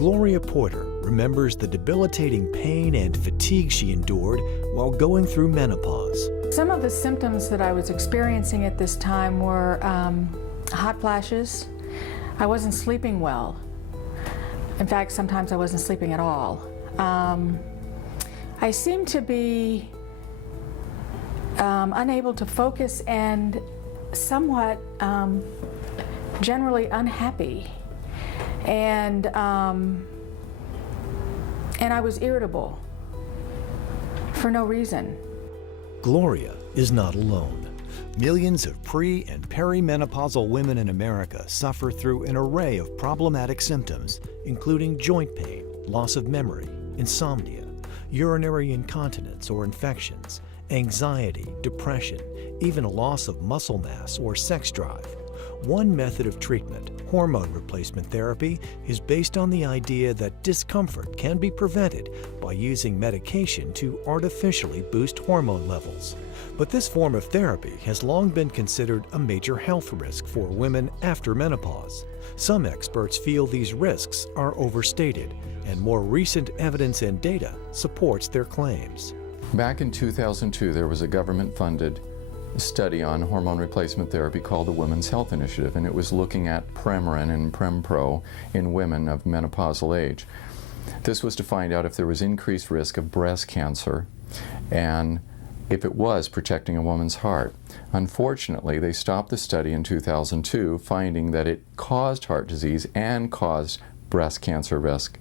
Gloria Porter remembers the debilitating pain and fatigue she endured while going through menopause. Some of the symptoms that I was experiencing at this time were hot flashes. I wasn't sleeping well. In fact, sometimes I wasn't sleeping at all. I seemed to be unable to focus and somewhat generally unhappy. And I was irritable for no reason. Gloria is not alone. Millions of pre- and perimenopausal women in America suffer through an array of problematic symptoms, including joint pain, loss of memory, insomnia, urinary incontinence or infections, anxiety, depression, even a loss of muscle mass or sex drive. One method of treatment, hormone replacement therapy, is based on the idea that discomfort can be prevented by using medication to artificially boost hormone levels. But this form of therapy has long been considered a major health risk for women after menopause. Some experts feel these risks are overstated, and more recent evidence and data supports their claims. Back in 2002, there was a government-funded study on hormone replacement therapy called the Women's Health Initiative, and it was looking at Premarin and Prempro in women of menopausal age. This was to find out if there was increased risk of breast cancer and if it was protecting a woman's heart. Unfortunately, they stopped the study in 2002, finding that it caused heart disease and caused breast cancer risk.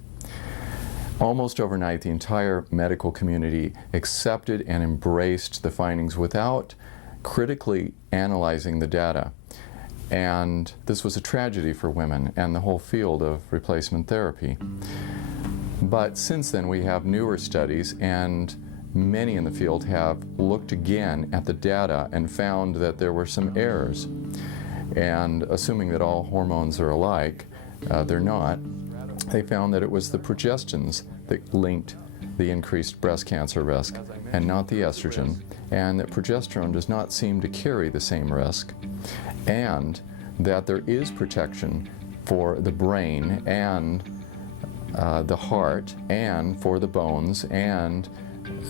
Almost overnight, the entire medical community accepted and embraced the findings without critically analyzing the data. And this was a tragedy for women and the whole field of replacement therapy. But since then, we have newer studies, and many in the field have looked again at the data and found that there were some errors. And assuming that all hormones are alike, they're not. They found that it was the progestins that linked the increased breast cancer risk and not the estrogen, and that progesterone does not seem to carry the same risk, and that there is protection for the brain and the heart and for the bones, and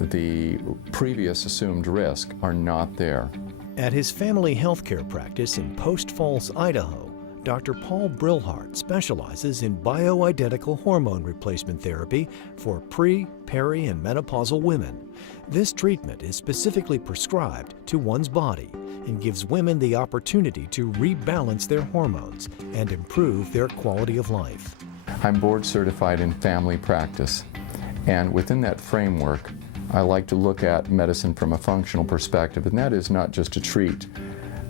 the previous assumed risk are not there. At his family healthcare practice in Post Falls, Idaho, Dr. Paul Brillhart specializes in bioidentical hormone replacement therapy for pre-, peri-, and menopausal women. This treatment is specifically prescribed to one's body and gives women the opportunity to rebalance their hormones and improve their quality of life. I'm board certified in family practice, and within that framework, I like to look at medicine from a functional perspective, and that is not just to treat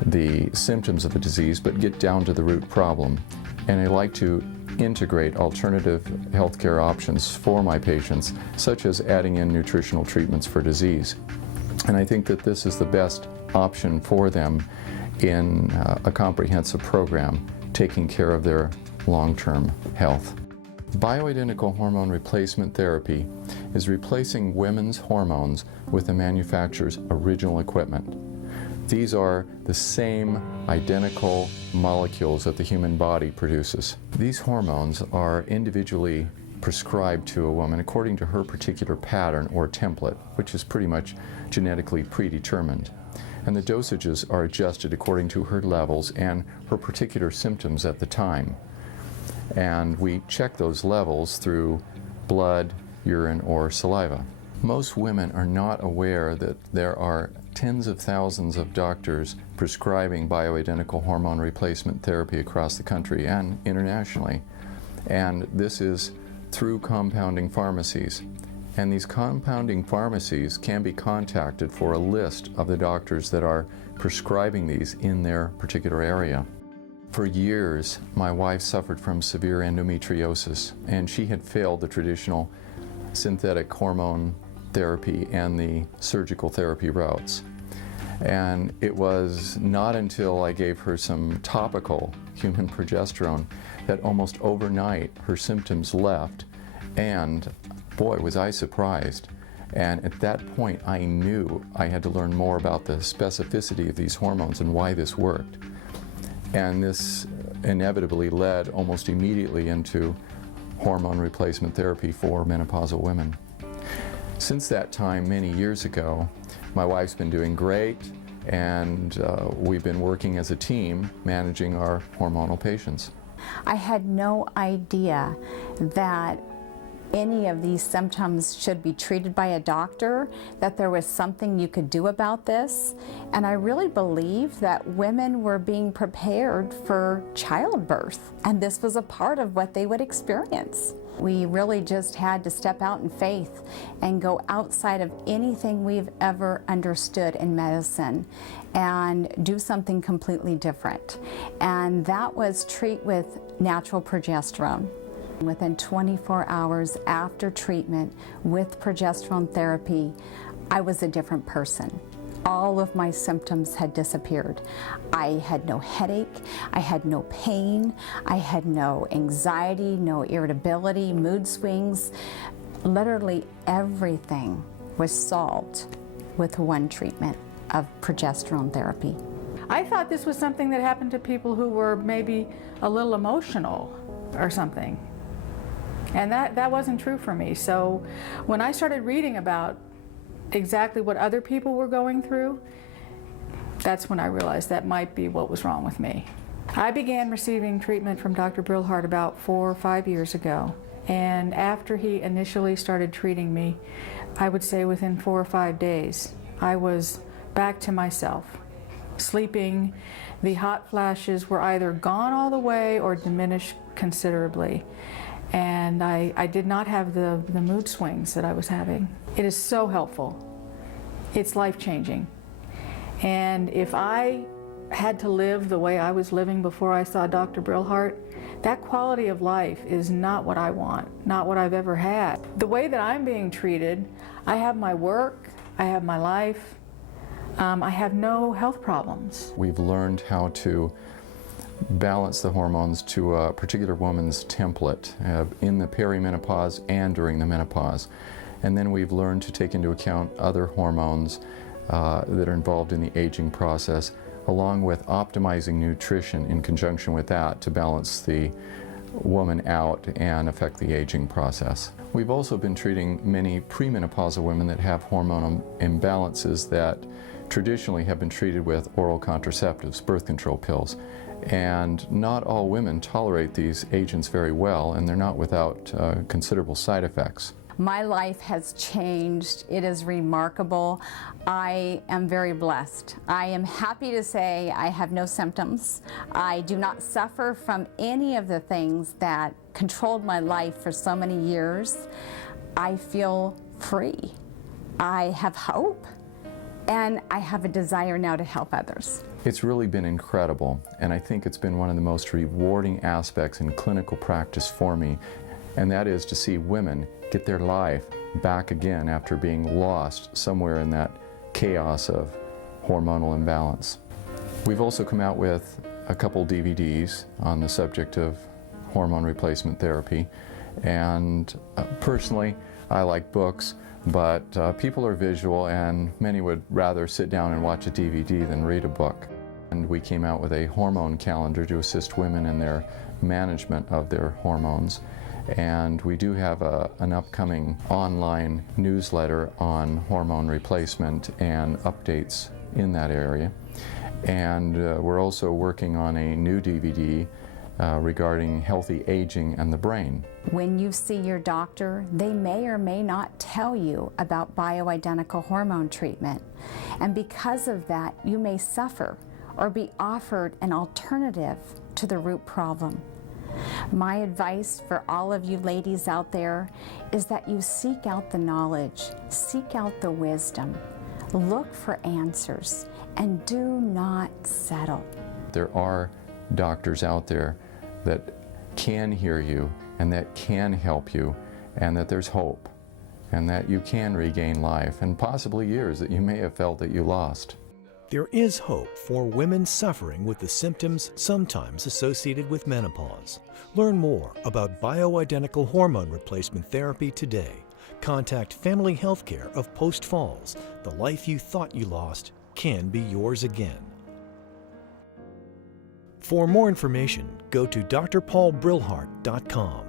the symptoms of the disease, but get down to the root problem. And I like to integrate alternative healthcare options for my patients, such as adding in nutritional treatments for disease. And I think that this is the best option for them in a comprehensive program taking care of their long-term health. Bioidentical hormone replacement therapy is replacing women's hormones with the manufacturer's original equipment. These are the same identical molecules that the human body produces. These hormones are individually prescribed to a woman according to her particular pattern or template, which is pretty much genetically predetermined. And the dosages are adjusted according to her levels and her particular symptoms at the time. And we check those levels through blood, urine, or saliva. Most women are not aware that there are tens of thousands of doctors prescribing bioidentical hormone replacement therapy across the country and internationally. And this is through compounding pharmacies. And these compounding pharmacies can be contacted for a list of the doctors that are prescribing these in their particular area. For years, my wife suffered from severe endometriosis, and she had failed the traditional synthetic hormone therapy and the surgical therapy routes. And it was not until I gave her some topical human progesterone that almost overnight her symptoms left, and boy, was I surprised. And at that point, I knew I had to learn more about the specificity of these hormones and why this worked. And this inevitably led almost immediately into hormone replacement therapy for menopausal women. Since that time, many years ago, my wife's been doing great, and we've been working as a team managing our hormonal patients. I had no idea that any of these symptoms should be treated by a doctor, that there was something you could do about this. And I really believe that women were being prepared for childbirth, and this was a part of what they would experience. We really just had to step out in faith and go outside of anything we've ever understood in medicine and do something completely different. And that was treat with natural progesterone. Within 24 hours after treatment with progesterone therapy, I was a different person. All of my symptoms had disappeared. I had no headache, I had no pain, I had no anxiety, no irritability, mood swings. Literally everything was solved with one treatment of progesterone therapy. I thought this was something that happened to people who were maybe a little emotional or something. And that wasn't true for me. So when I started reading about exactly what other people were going through, that's when I realized that might be what was wrong with me. I began receiving treatment from Dr. Brillhart about 4 or 5 years ago. And after he initially started treating me, I would say within 4 or 5 days, I was back to myself. Sleeping, the hot flashes were either gone all the way or diminished considerably. And I did not have the mood swings that I was having. It is so helpful. It's life-changing. And if I had to live the way I was living before I saw Dr. Brillhart, that quality of life is not what I want, not what I've ever had. The way that I'm being treated, I have my work, I have my life, I have no health problems. We've learned how to balance the hormones to a particular woman's template in the perimenopause and during the menopause. And then we've learned to take into account other hormones that are involved in the aging process, along with optimizing nutrition in conjunction with that to balance the woman out and affect the aging process. We've also been treating many premenopausal women that have hormonal imbalances that traditionally have been treated with oral contraceptives, birth control pills. And not all women tolerate these agents very well, and they're not without considerable side effects. My life has changed. It is remarkable. I am very blessed. I am happy to say I have no symptoms. I do not suffer from any of the things that controlled my life for so many years. I feel free. I have hope, and I have a desire now to help others. It's really been incredible, and I think it's been one of the most rewarding aspects in clinical practice for me, and that is to see women get their life back again after being lost somewhere in that chaos of hormonal imbalance. We've also come out with a couple DVDs on the subject of hormone replacement therapy, and personally, I like books, but people are visual, and many would rather sit down and watch a DVD than read a book. And we came out with a hormone calendar to assist women in their management of their hormones. And we do have an upcoming online newsletter on hormone replacement and updates in that area. And we're also working on a new DVD regarding healthy aging and the brain. When you see your doctor, they may or may not tell you about bioidentical hormone treatment. And because of that, you may suffer or be offered an alternative to the root problem. My advice for all of you ladies out there is that you seek out the knowledge, seek out the wisdom, look for answers, and do not settle. There are doctors out there that can hear you and that can help you, and that there's hope, and that you can regain life and possibly years that you may have felt that you lost. There is hope for women suffering with the symptoms sometimes associated with menopause. Learn more about bioidentical hormone replacement therapy today. Contact Family Healthcare of Post Falls. The life you thought you lost can be yours again. For more information, go to drpaulbrillhart.com.